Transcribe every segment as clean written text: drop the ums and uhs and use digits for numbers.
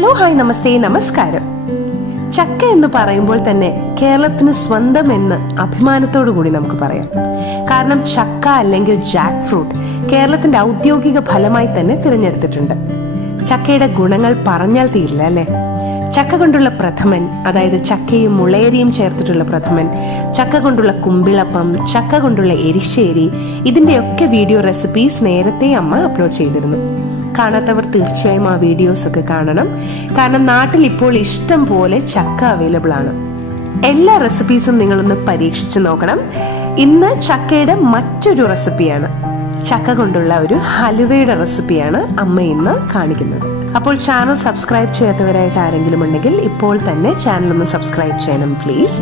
Hello hi നമസ്തേ നമസ്കാരം. ചക്ക എന്ന് പറയുമ്പോൾ തന്നെ കേരളത്തിന് സ്വന്തം എന്ന് അഭിമാനത്തോടു കൂടി നമുക്ക് പറയാം. കാരണം ചക്ക അല്ലെങ്കിൽ ജാക്ക് ഫ്രൂട്ട് കേരളത്തിന്റെ ഔദ്യോഗിക ഫലമായി തന്നെ തിരഞ്ഞെടുത്തിട്ടുണ്ട്. ചക്കയുടെ ഗുണങ്ങൾ പറഞ്ഞാൽ തീരില്ല അല്ലെ. ചക്ക കൊണ്ടുള്ള പ്രഥമൻ, അതായത് ചക്കയും മുളയരിയും ചേർത്തിട്ടുള്ള പ്രഥമൻ, ചക്ക കൊണ്ടുള്ള കുമ്പിളപ്പം, ചക്ക കൊണ്ടുള്ള എരിശ്ശേരി, ഇതിന്റെയൊക്കെ വീഡിയോ റെസിപ്പീസ് നേരത്തെ അമ്മ അപ്ലോഡ് ചെയ്തിരുന്നു. കാണാത്തവർ തീർച്ചയായും ആ വീഡിയോസ് ഒക്കെ കാണണം. കാരണം നാട്ടിൽ ഇപ്പോൾ ഇഷ്ടം പോലെ ചക്ക അവൈലബിൾ ആണ്. എല്ലാ റെസിപ്പീസും നിങ്ങളൊന്ന് പരീക്ഷിച്ചു നോക്കണം. ഇന്ന് ചക്കയുടെ മറ്റൊരു റെസിപ്പിയാണ്, ചക്ക കൊണ്ടുള്ള ഒരു ഹലുവയുടെ റെസിപ്പിയാണ് അമ്മ ഇന്ന് കാണിക്കുന്നത്. അപ്പോൾ ചാനൽ സബ്സ്ക്രൈബ് ചെയ്യാത്തവരായിട്ട് ആരെങ്കിലും ഉണ്ടെങ്കിൽ ഇപ്പോൾ തന്നെ ചാനൽ ഒന്ന് സബ്സ്ക്രൈബ് ചെയ്യണം പ്ലീസ്.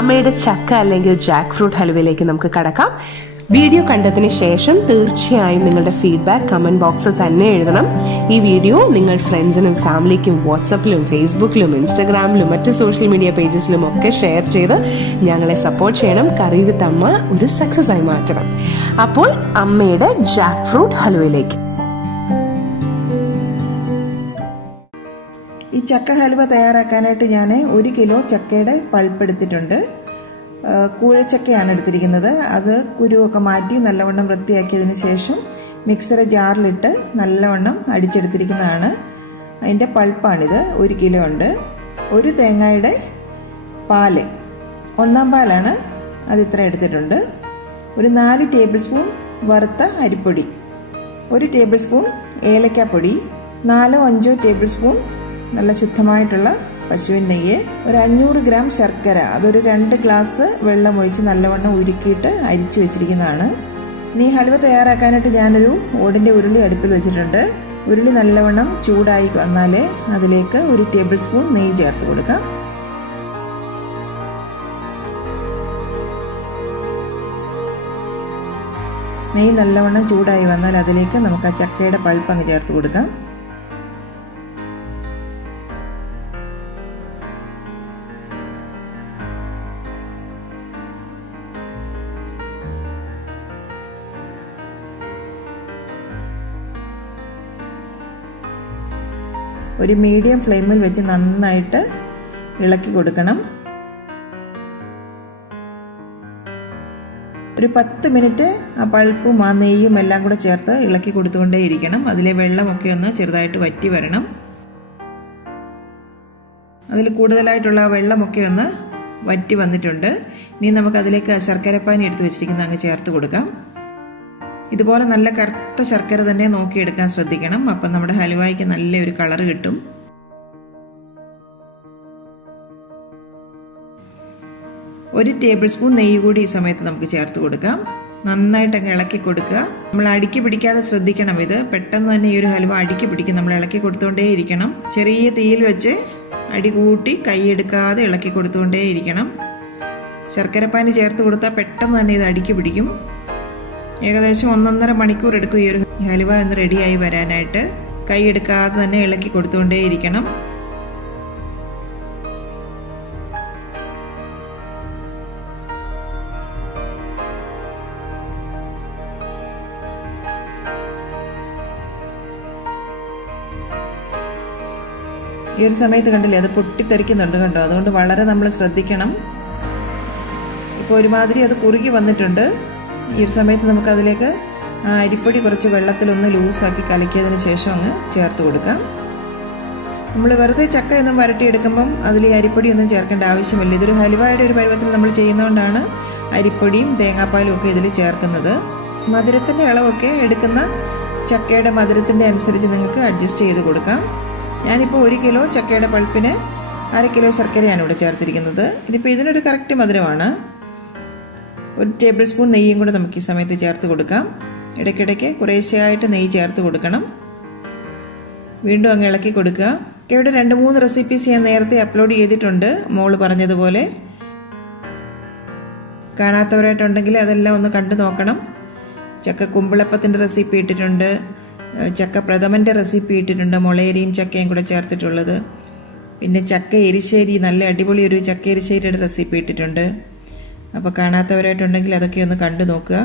അമ്മയുടെ ചക്ക അല്ലെങ്കിൽ ജാക്ക് ഫ്രൂട്ട് ഹലുവയിലേക്ക് നമുക്ക് കടക്കാം. വീഡിയോ കണ്ടതിന് ശേഷം തീർച്ചയായും നിങ്ങളുടെ ഫീഡ്ബാക്ക് കമന്റ് ബോക്സിൽ തന്നെ എഴുതണം. ഈ വീഡിയോ നിങ്ങൾ ഫ്രണ്ട്സിനും ഫാമിലിക്കും വാട്സപ്പിലും ഫേസ്ബുക്കിലും ഇൻസ്റ്റഗ്രാമിലും മറ്റ് സോഷ്യൽ മീഡിയ പേജസിലും ഒക്കെ ഷെയർ ചെയ്ത് ഞങ്ങളെ സപ്പോർട്ട് ചെയ്യണം. കറി വിത്ത് അമ്മ ഒരു സക്സസ് ആയി മാറ്റണം. അപ്പോൾ അമ്മയുടെ ജാക്ക് ഫ്രൂട്ട് ഹലുവയിലേക്ക്. ഈ ചക്ക ഹലുവ തയ്യാറാക്കാനായിട്ട് ഞാൻ 1 കിലോ ചക്കയുടെ പൾപ്പ് എടുത്തിട്ടുണ്ട്. കൂഴച്ചക്കയാണ് എടുത്തിരിക്കുന്നത്. അത് കുരുവൊക്കെ മാറ്റി നല്ലവണ്ണം വൃത്തിയാക്കിയതിന് ശേഷം മിക്സർ ജാറിലിട്ട് നല്ലവണ്ണം അടിച്ചെടുത്തിരിക്കുന്നതാണ്. അതിൻ്റെ പൾപ്പാണിത്. 1 കിലോ ഉണ്ട്. 1 തേങ്ങയുടെ പാല്, 1-ാം പാലാണ്, അത് ഇത്ര എടുത്തിട്ടുണ്ട്. ഒരു 4 ടേബിൾ സ്പൂൺ വറുത്ത അരിപ്പൊടി, 1 ടേബിൾ സ്പൂൺ ഏലക്കാപ്പൊടി, 4-5 ടേബിൾ സ്പൂൺ നല്ല ശുദ്ധമായിട്ടുള്ള പശുവിൻ നെയ്യ്, ഒരു 500 ഗ്രാം ശർക്കര, അതൊരു 2 ഗ്ലാസ് വെള്ളം ഒഴിച്ച് നല്ലവണ്ണം ഉരുക്കിയിട്ട് അരിച്ചു വെച്ചിരിക്കുന്നതാണ്. ഇനി ഹലുവ തയ്യാറാക്കാനായിട്ട് ഞാനൊരു ഓടിൻ്റെ ഉരുളി അടുപ്പിൽ വെച്ചിട്ടുണ്ട്. ഉരുളി നല്ലവണ്ണം ചൂടായി വന്നാലേ അതിലേക്ക് 1 ടേബിൾ സ്പൂൺ നെയ്യ് ചേർത്ത് കൊടുക്കാം. നെയ്യ് നല്ലവണ്ണം ചൂടായി വന്നാൽ അതിലേക്ക് നമുക്ക് ആ ചക്കയുടെ പൾപ്പ് അങ്ങ് ചേർത്ത് കൊടുക്കാം. ഒരു മീഡിയം ഫ്ലെയിമിൽ വെച്ച് നന്നായിട്ട് ഇളക്കി കൊടുക്കണം. ഒരു 10 മിനിറ്റ് ആ പൾപ്പും ആ നെയ്യും എല്ലാം കൂടെ ചേർത്ത് ഇളക്കി കൊടുത്തുകൊണ്ടേയിരിക്കണം. അതിലെ വെള്ളമൊക്കെ ഒന്ന് ചെറുതായിട്ട് വറ്റി വരണം. അതിൽ കൂടുതലായിട്ടുള്ള വെള്ളമൊക്കെ ഒന്ന് വറ്റി വന്നിട്ടുണ്ട്. ഇനി നമുക്ക് അതിലേക്ക് ശർക്കരപ്പാനി എടുത്ത് വെച്ചിരിക്കുന്ന അങ്ങ് ചേർത്ത് കൊടുക്കാം. ഇതുപോലെ നല്ല കറുത്ത ശർക്കര തന്നെ നോക്കിയെടുക്കാൻ ശ്രദ്ധിക്കണം. അപ്പം നമ്മുടെ ഹലുവായ്ക്ക് നല്ലൊരു കളർ കിട്ടും. ഒരു ടേബിൾ സ്പൂൺ നെയ്യ് കൂടി ഈ സമയത്ത് നമുക്ക് ചേർത്ത് കൊടുക്കാം. നന്നായിട്ട് അങ്ങ് ഇളക്കി കൊടുക്കുക. നമ്മൾ അടുക്കി പിടിക്കാതെ ശ്രദ്ധിക്കണം. ഇത് പെട്ടെന്ന് തന്നെ ഈ ഒരു ഹലുവ അടുക്കി പിടിക്കും. നമ്മൾ ഇളക്കി കൊടുത്തുകൊണ്ടേ ഇരിക്കണം. ചെറിയ തീയിൽ വെച്ച് അടി കൂട്ടി കൈയെടുക്കാതെ ഇളക്കി കൊടുത്തുകൊണ്ടേ ഇരിക്കണം. ശർക്കരപ്പാനി ചേർത്ത് കൊടുത്താൽ പെട്ടെന്ന് തന്നെ ഇത് അടുക്കി പിടിക്കും. ഏകദേശം 1-1.5 മണിക്കൂർ എടുക്കും ഈ ഒരു ഹലുവ ഒന്ന് റെഡിയായി വരാനായിട്ട്. കൈ എടുക്കാതെ തന്നെ ഇളക്കി കൊടുത്തുകൊണ്ടേ ഇരിക്കണം. ഈ ഒരു സമയത്ത് കണ്ടില്ലേ, അത് പൊട്ടിത്തെറിക്കുന്നുണ്ട് കണ്ടോ. അതുകൊണ്ട് വളരെ നമ്മൾ ശ്രദ്ധിക്കണം. ഇപ്പോൾ ഒരുമാതിരി അത് കുറുകി വന്നിട്ടുണ്ട്. ഈ ഒരു സമയത്ത് നമുക്ക് അതിലേക്ക് അരിപ്പൊടി കുറച്ച് വെള്ളത്തിലൊന്ന് ലൂസാക്കി കലക്കിയതിന് ശേഷം അങ്ങ് ചേർത്ത് കൊടുക്കാം. നമ്മൾ വെറുതെ ചക്ക ഒന്നും വരട്ടിയെടുക്കുമ്പം അതിൽ ഈ അരിപ്പൊടി ഒന്നും ചേർക്കേണ്ട ആവശ്യമില്ല. ഇതൊരു ഹലുവയുടെ ഒരു പരുവത്തിൽ നമ്മൾ ചെയ്യുന്നതുകൊണ്ടാണ് അരിപ്പൊടിയും തേങ്ങാപ്പാലും ഒക്കെ ഇതിൽ ചേർക്കുന്നത്. മധുരത്തിൻ്റെ അളവൊക്കെ എടുക്കുന്ന ചക്കയുടെ മധുരത്തിൻ്റെ അനുസരിച്ച് നിങ്ങൾക്ക് അഡ്ജസ്റ്റ് ചെയ്ത് കൊടുക്കാം. ഞാനിപ്പോൾ 1 കിലോ ചക്കയുടെ പൾപ്പിന് 1/2 കിലോ ശർക്കരയാണ് ഇവിടെ ചേർത്തിരിക്കുന്നത്. ഇതിപ്പോൾ ഇതിനൊരു കറക്റ്റ് മധുരമാണ്. 1 ടേബിൾ സ്പൂൺ നെയ്യും കൂടെ നമുക്ക് ഈ സമയത്ത് ചേർത്ത് കൊടുക്കാം. ഇടയ്ക്കിടയ്ക്ക് കുറേശ്ശെയായിട്ട് നെയ്യ് ചേർത്ത് കൊടുക്കണം. വീണ്ടും അങ്ങ് ഇളക്കി കൊടുക്കുക. ഇവിടെ 2-3 റെസിപ്പീസ് ഞാൻ നേരത്തെ അപ്ലോഡ് ചെയ്തിട്ടുണ്ട്. മോള് പറഞ്ഞതുപോലെ കാണാത്തവരായിട്ടുണ്ടെങ്കിൽ അതെല്ലാം ഒന്ന് കണ്ടു നോക്കണം. ചക്ക കുമ്പിളപ്പത്തിൻ്റെ റെസിപ്പി ഇട്ടിട്ടുണ്ട്, ചക്ക പ്രഥമൻ്റെ റെസിപ്പി ഇട്ടിട്ടുണ്ട്, മുളയരിയും ചക്കയും കൂടെ ചേർത്തിട്ടുള്ളത്. പിന്നെ ചക്ക എരിശ്ശേരി, നല്ല അടിപൊളി ഒരു ചക്ക എരിശ്ശേരിയുടെ റെസിപ്പി ഇട്ടിട്ടുണ്ട്. അപ്പോൾ കാണാത്തവരായിട്ടുണ്ടെങ്കിൽ അതൊക്കെ ഒന്ന് കണ്ടു നോക്കുക.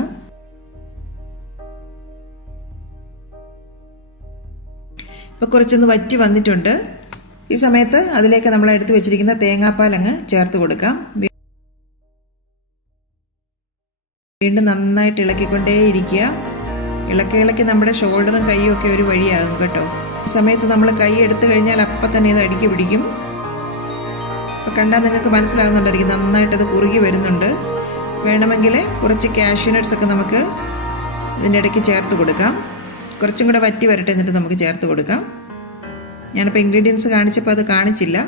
ഇപ്പോൾ കുറച്ചൊന്ന് വറ്റി വന്നിട്ടുണ്ട്. ഈ സമയത്ത് അതിലേക്ക് നമ്മൾ എടുത്തു വെച്ചിരിക്കുന്ന തേങ്ങാപ്പാൽ അങ്ങ് ചേർത്ത് കൊടുക്കാം. വീണ്ടും നന്നായിട്ട് ഇളക്കിക്കൊണ്ടേയിരിക്കുക. ഇളക്കി നമ്മുടെ ഷോൾഡറും കൈയും ഒക്കെ ഒരു വഴിയാകും കേട്ടോ. ഈ സമയത്ത് നമ്മൾ കൈ എടുത്തു കഴിഞ്ഞാൽ അപ്പം തന്നെ ഇത് അടുക്കി പിടിക്കും. അപ്പോൾ കണ്ടാൽ നിങ്ങൾക്ക് മനസ്സിലാകുന്നുണ്ടായിരിക്കും നന്നായിട്ട് അത് കുറുകി വരുന്നുണ്ട്. വേണമെങ്കിൽ കുറച്ച് കാഷ്യൂ നട്ട്സ് ഒക്കെ നമുക്ക് ഇതിൻ്റെ ഇടയ്ക്ക് ചേർത്ത് കൊടുക്കാം. കുറച്ചും കൂടെ വറ്റി വരട്ടെ, എന്നിട്ട് നമുക്ക് ചേർത്ത് കൊടുക്കാം. ഞാനിപ്പോൾ ഇൻഗ്രീഡിയൻസ് കാണിച്ചപ്പോൾ അത് കാണിച്ചില്ല,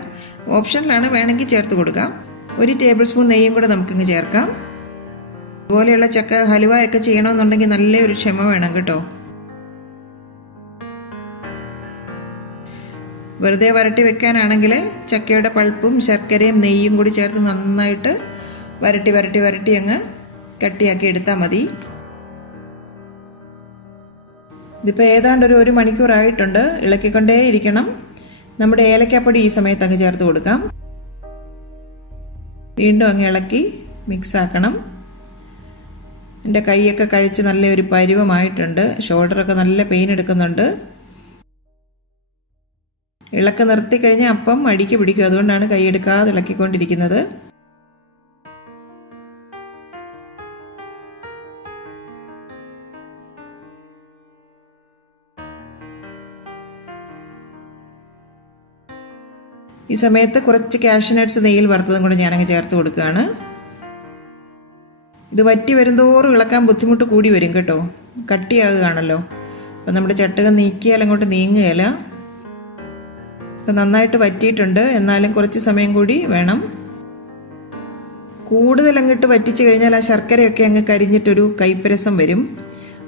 ഓപ്ഷനിലാണ്, വേണമെങ്കിൽ ചേർത്ത് കൊടുക്കാം. 1 ടേബിൾ സ്പൂൺ നെയ്യും കൂടെ നമുക്കിങ്ങ് ചേർക്കാം. അതുപോലെയുള്ള ചക്ക ഹലുവയൊക്കെ ചെയ്യണമെന്നുണ്ടെങ്കിൽ നല്ലൊരു ക്ഷമ വേണം കേട്ടോ. വെറുതെ വരട്ടി വെക്കാനാണെങ്കിൽ ചക്കയുടെ പൾപ്പും ശർക്കരയും നെയ്യും കൂടി ചേർത്ത് നന്നായിട്ട് വരട്ടി അങ്ങ് കട്ടിയാക്കി എടുത്താൽ മതി. ഇതിപ്പോൾ ഏതാണ്ട് ഒരു മണിക്കൂറായിട്ടുണ്ട്. ഇളക്കിക്കൊണ്ടേ ഇരിക്കണം. നമ്മുടെ ഏലക്കാപ്പൊടി ഈ സമയത്ത് അങ്ങ് ചേർത്ത് കൊടുക്കാം. വീണ്ടും അങ്ങ് ഇളക്കി മിക്സ് ആക്കണം. എൻ്റെ കൈയൊക്കെ കഴിച്ച് നല്ലൊരു പരുവമായിട്ടുണ്ട്. ഷോൾഡറൊക്കെ നല്ല പെയിൻ എടുക്കുന്നുണ്ട്. ഇളക്ക് നിർത്തി കഴിഞ്ഞാൽ അപ്പം അടിക്ക് പിടിക്കും. അതുകൊണ്ടാണ് കൈ എടുക്കാതെ ഇളക്കിക്കൊണ്ടിരിക്കുന്നത്. ഈ സമയത്ത് കുറച്ച് കാഷ്യൂ നട്ട്സ് നെയ്യിൽ വറുത്തതും കൂടെ ഞാനങ്ങ് ചേർത്ത് കൊടുക്കുകയാണ്. ഇത് വറ്റി വരുന്തോറും ഇളക്കാൻ ബുദ്ധിമുട്ട് കൂടി വരും കേട്ടോ, കട്ടിയാകുകയാണല്ലോ. അപ്പം നമ്മുടെ ചട്ടുകം നീക്കിയാൽ അങ്ങോട്ട് നീങ്ങുകയില്ല. അപ്പം നന്നായിട്ട് വറ്റിയിട്ടുണ്ട്, എന്നാലും കുറച്ച് സമയം കൂടി വേണം. കൂടുതൽ അങ്ങോട്ട് വറ്റിച്ചു കഴിഞ്ഞാൽ ആ ശർക്കരയൊക്കെ അങ്ങ് കരിഞ്ഞിട്ടൊരു കയ്പ്പരസം വരും.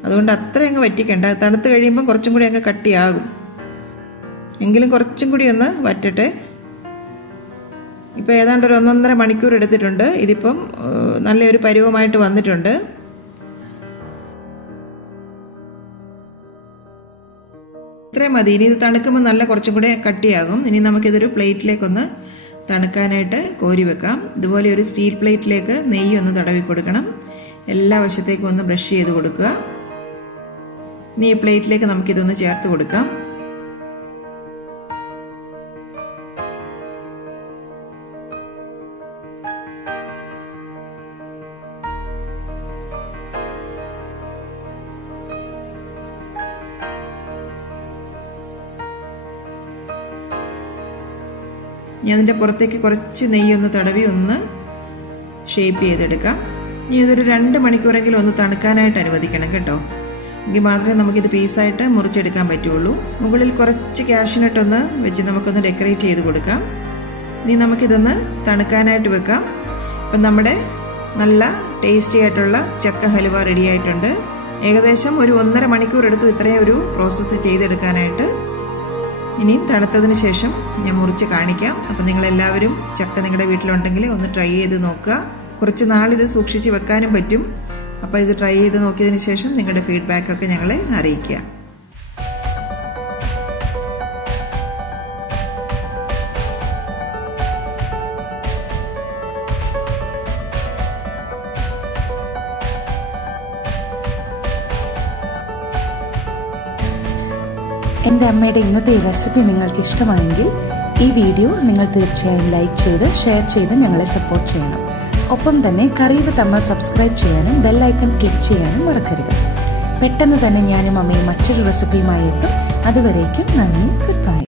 അതുകൊണ്ട് അത്ര അങ്ങ് വറ്റിക്കണ്ട. തണുത്ത് കഴിയുമ്പം കുറച്ചും കൂടി അങ്ങ് കട്ടിയാകും. എങ്കിലും കുറച്ചും കൂടി ഒന്ന് വറ്റട്ടെ. ഇപ്പോൾ ഏതാണ്ട് ഒരു 1.5 മണിക്കൂർ എടുത്തിട്ടുണ്ട്. ഇതിപ്പം നല്ലൊരു പരുവമായിട്ട് വന്നിട്ടുണ്ട്. ഇത്രയും മതി. ഇനി ഇത് തണുക്കുമ്പോൾ നല്ല കുറച്ചും കൂടെ കട്ടിയാകും. ഇനി നമുക്കിതൊരു പ്ലേറ്റിലേക്കൊന്ന് തണുക്കാനായിട്ട് കോരി വെക്കാം. ഇതുപോലെ ഒരു സ്റ്റീൽ പ്ലേറ്റിലേക്ക് നെയ്യ് ഒന്ന് തടവി കൊടുക്കണം. എല്ലാ വശത്തേക്കും ഒന്ന് ബ്രഷ് ചെയ്ത് കൊടുക്കുക. ഇനി ഈ പ്ലേറ്റിലേക്ക് നമുക്കിതൊന്ന് ചേർത്ത് കൊടുക്കാം. ഞാൻ അതിൻ്റെ പുറത്തേക്ക് കുറച്ച് നെയ്യൊന്ന് തടവി ഒന്ന് ഷേപ്പ് ചെയ്തെടുക്കാം. ഇനി ഇതൊരു 2 മണിക്കൂറെങ്കിലും ഒന്ന് തണുക്കാനായിട്ട് അനുവദിക്കണം കേട്ടോ. എങ്കിൽ മാത്രമേ നമുക്കിത് പീസായിട്ട് മുറിച്ചെടുക്കാൻ പറ്റുള്ളൂ. മുകളിൽ കുറച്ച് കാഷ്യൂ നട്ട് ഒന്ന് വെച്ച് നമുക്കൊന്ന് ഡെക്കറേറ്റ് ചെയ്ത് കൊടുക്കാം. ഇനി നമുക്കിതൊന്ന് തണുക്കാനായിട്ട് വെക്കാം. അപ്പം നമ്മുടെ നല്ല ടേസ്റ്റി ആയിട്ടുള്ള ചക്ക ഹലുവ റെഡി ആയിട്ടുണ്ട്. ഏകദേശം ഒരു 1.5 മണിക്കൂർ എടുത്തു ഇത്രയും ഒരു പ്രോസസ്സ് ചെയ്തെടുക്കാനായിട്ട്. ഇനിയും തണുത്തതിന് ശേഷം ഞാൻ മുറിച്ച് കാണിക്കാം. അപ്പം നിങ്ങളെല്ലാവരും ചക്ക നിങ്ങളുടെ വീട്ടിലുണ്ടെങ്കിൽ ഒന്ന് ട്രൈ ചെയ്ത് നോക്കുക. കുറച്ച് നാളിത് സൂക്ഷിച്ച് വെക്കാനും പറ്റും. അപ്പോൾ ഇത് ട്രൈ ചെയ്ത് നോക്കിയതിന് ശേഷം നിങ്ങളുടെ ഫീഡ്ബാക്കൊക്കെ ഞങ്ങളെ അറിയിക്കുക. എൻ്റെ അമ്മയുടെ ഇന്നത്തെ ഈ റെസിപ്പി നിങ്ങൾക്ക് ഇഷ്ടമായെങ്കിൽ ഈ വീഡിയോ നിങ്ങൾ തീർച്ചയായും ലൈക്ക് ചെയ്ത് ഷെയർ ചെയ്ത് ഞങ്ങളെ സപ്പോർട്ട് ചെയ്യണം. ഒപ്പം തന്നെ കറി വിത്ത് അമ്മ സബ്സ്ക്രൈബ് ചെയ്യാനും ബെല്ലൈക്കൺ ക്ലിക്ക് ചെയ്യാനും മറക്കരുത്. പെട്ടെന്ന് തന്നെ ഞാനും അമ്മയും മറ്റൊരു റെസിപ്പിയുമായി എത്തും. അതുവരേക്കും നന്ദി, ഗുഡ് ബൈ.